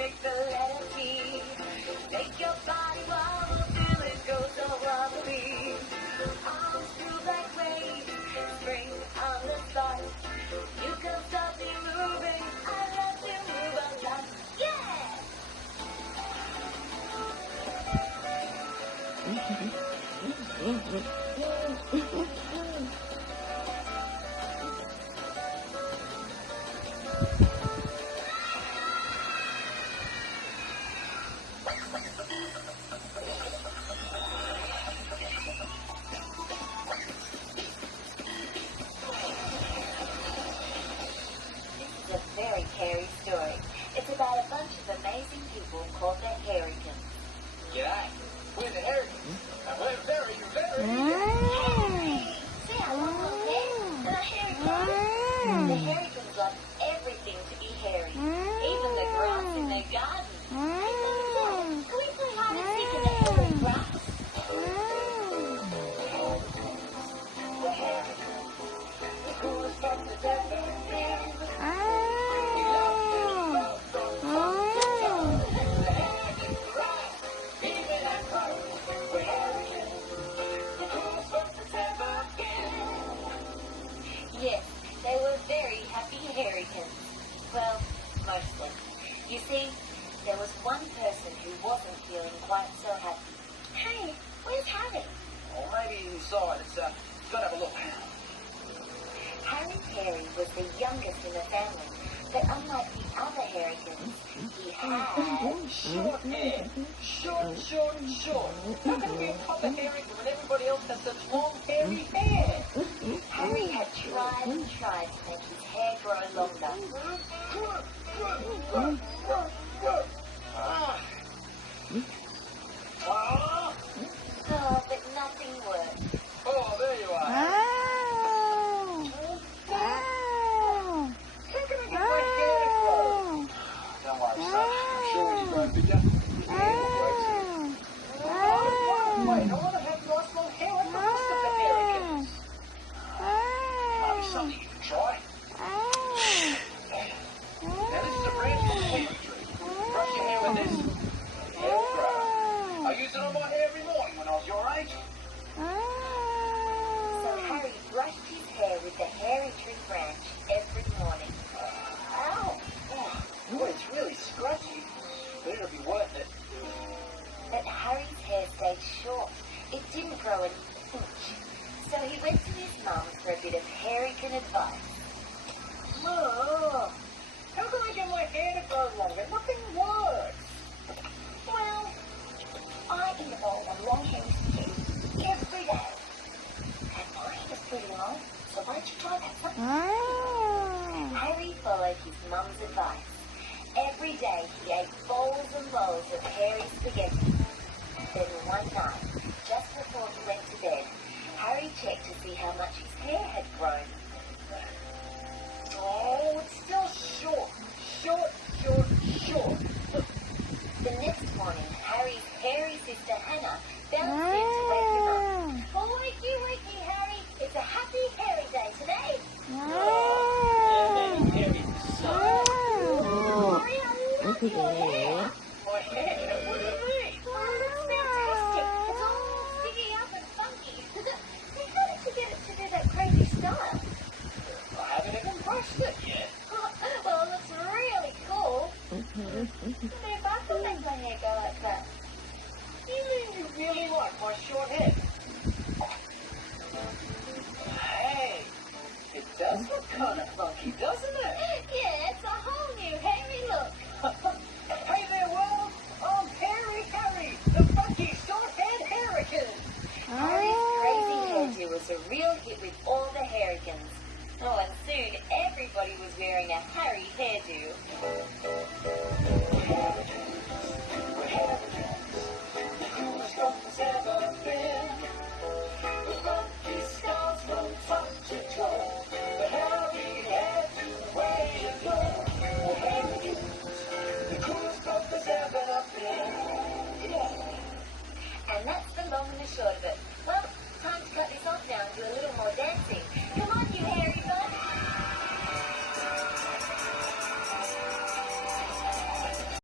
mix the letter T. Make your body wobble till it goes all wobbly. Arms through like waves, spring on the spot. You can stop me moving, I love to move a lot. Yeah! This is a very hairy story. It's about a bunch of amazing people called the Harrykins. G'day. We're the Harrykins. And we're very, very... See how long was there? And a hairy body? The Harrykins love everything to be hairy. Even the grass in their garden. Hey, Mum, can we play hide and seek in the hairy grass? The Harrykins, the coolest bunch that's ever been. We love to love those the Harrykins rock. Even at home, we're Harrykins, the coolest bunch that's ever been. Yes, they were very happy Harrykins. Well, mostly. You see, there was one person who wasn't feeling quite so happy. Hey, where's Harry? Or maybe he's inside. It's, got to have a look. Harry Carey was the youngest in the family, but unlike the other Harrykins, he had... Short hair. Short. How can we call the Harrykin when everybody else has such long, hairy hair? Harry had tried and tried to make his hair grow longer. Oh, but nothing worked. Oh, there you are. How can I get my hair to grow? Don't worry, son. I'm sure when you grow bigger, your hair will grow too. Wait, I want to have nice long hair like the rest of the Harrykins. Might be something you can try. Now, this is a branch from the hair tree. Brush your hair with this. Hair will grow. I used it on my hair every morning when I was your age. So Harry brushed his hair with the hairy tree branch every morning. Ow! Oh, boy, it's really scratchy. Better be worth it. But Harry's hair stayed short. It didn't grow an inch. So he went to his mum for a bit of Harrykin advice. Mom, how can I get my hair to grow longer? Nothing works. Well, I involve a long hairy stick every day. And mine is pretty long, so why don't you try that? Harry followed his mum's advice. Every day he ate bowls and bowls of hairy spaghetti. Then one night, just before he went to bed, Harry checked to see how much his hair had grown. Oh, it's still short. Short. The next morning, Harry's hairy sister Hannah bounced in to wake him up. Oh, wakey, Harry. It's a happy hairy day today. Hairy son. Harry, I love your hair. My hair? What do you mean? Oh, that's fantastic. It's all sticky up and funky. How did you get it to do that crazy style? I haven't even brushed it yet. Well, it looks really cool. Maybe if I could make my hair go like that. You mean you really like my short hair?